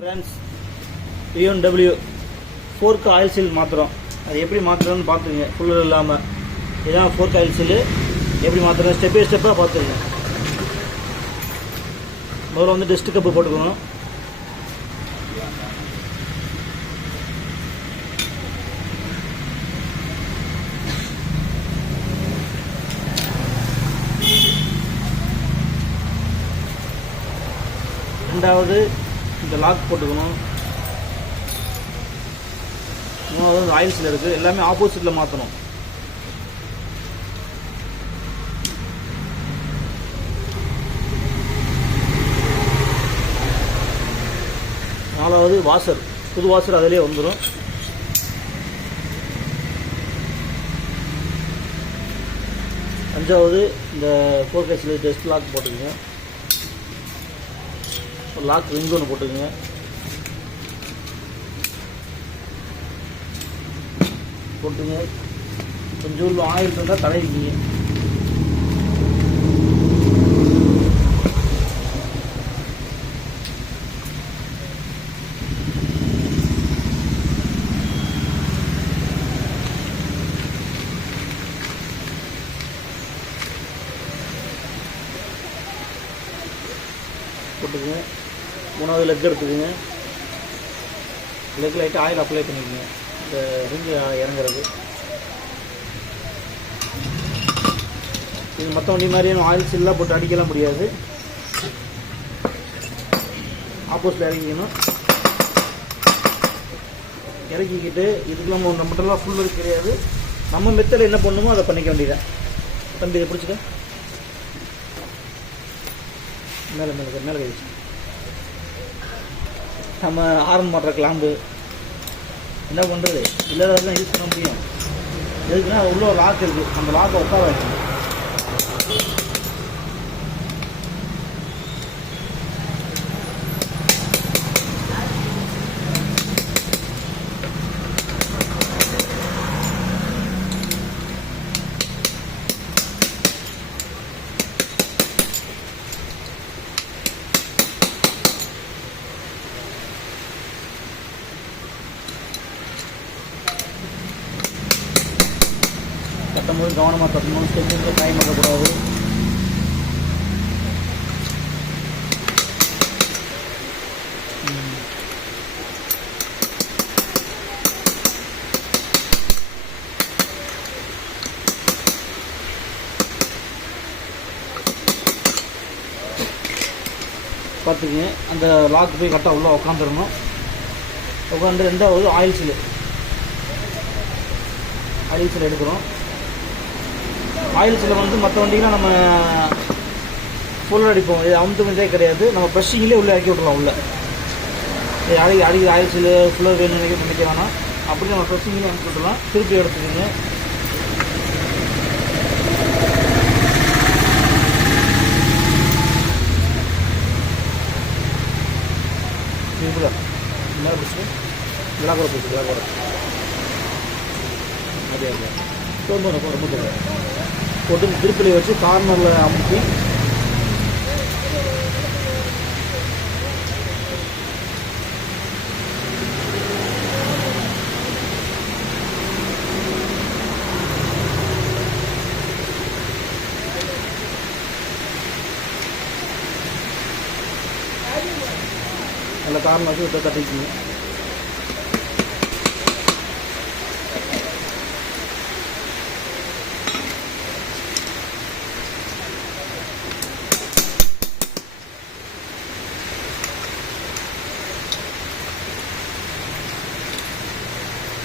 Friends, BMW ஃபோர்க்கு oil seal மாற்றுறோம். அது எப்படி மாற்றுறோன்னு பார்த்துங்க. ஃபுல்லர் இல்லாமல் இதான் ஃபோர்க் ஆயில் சீலு எப்படி மாற்றுறோம் ஸ்டெப் பை ஸ்டெப்பாக பார்த்துருங்க. முதல்ல வந்து டெஸ்ட் கப்பு போட்டுக்கணும். ரெண்டாவது இந்த லாக் போட்டுக்கணும். மூணாவது வந்து ஆயில் சீல் இருக்குது. எல்லாமே ஆப்போசிட்டில் மாற்றணும். நாலாவது வாஷர், புது வாஷர் அதிலே வந்துடும். அஞ்சாவது இந்த ஃபோர்க் ஆயில் டெஸ்ட் லாக் போட்டுக்கோங்க. லாக் ரிங் ஒன்று போட்டுக்கோங்க. போட்டுங்க. கொஞ்சம் உள்ள ஆயில் இருந்தால் தடவிக்கிங்க. போட்டுக்குங்க. மூணாவது லெக் எடுத்துக்குங்க. லெக் லைட்டாக ஆயில் அப்ளை பண்ணிக்கோங்க. இந்த ரிங்கு இறங்குறது. இது மற்ற வண்டி மாதிரியான ஆயில் சீல்லாம் போட்டு அடிக்கலாம் முடியாது. ஆப்போசிட்டில் இறங்கிக்கணும். இறக்கிக்கிட்டு இதுக்கெல்லாம் நம்மகிட்டலாம் ஃபுல் ஒர்க் கிடையாது. நம்ம மெத்தட் என்ன பண்ணணுமோ அதை பண்ணிக்க வேண்டியதான். தம்பி இதை பிடிச்சிக்க. மேலே மேலே மேலே கழிச்சு நம்ம ஹார்ன் மாட்டுற கிளாம்பு என்ன பண்ணுறது இல்லாததான் யூஸ் பண்ண முடியும். எதுக்குன்னா உள்ள ஒரு லாக் இருக்குது. அந்த லாக்கை உட்கார வைக்கணும். தட்டும்போது கவனமாக தட்டணும். ஸ்டெப்பிங்கில் காயம் பண்ணக்கூடாது. பார்த்துக்குங்க. அந்த லாக் போய் கரெக்டாக உள்ள உட்காந்துடணும். உட்காந்து ரெண்டாவது ஆயில் சீல் எடுக்கிறோம். ஆயில் சீலை வந்து மற்ற வண்டிலாம் நம்ம ஃபுல் அடிப்போம். இது அமுத்து இதே கிடையாது. நம்ம ப்ரெஷ்ஷிங்லேயே உள்ளே இறக்கி விட்றலாம். உள்ள அடிக்க ஆயில் சீலு ஃபுல்லாக வேணும் நினைக்க வேணாம். அப்படி நம்ம ப்ரெஷ்ஷிங்லேயே அனுப்பி விட்றலாம். திருப்பி எடுத்துக்கோங்க. என்ன பிடிச்சி விழாக்கூட போச்சு. விழாக்கூட அதே ரொம்ப போட்டு திருப்பிலை வச்சு கார்னரில் அமுக்கி அதில் கார்னர் வச்சு தட்டிக்கிங்க.